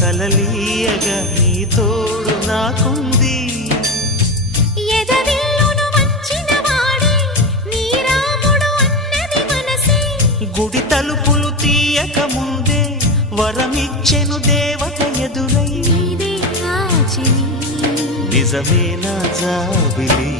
కలలీయగా నీ తోడు నాకుంది. గుడి తలుపులు తీయక ముందే వరమిచ్చెను దేవత ఎదురై, నిజమేనా జాబిలి.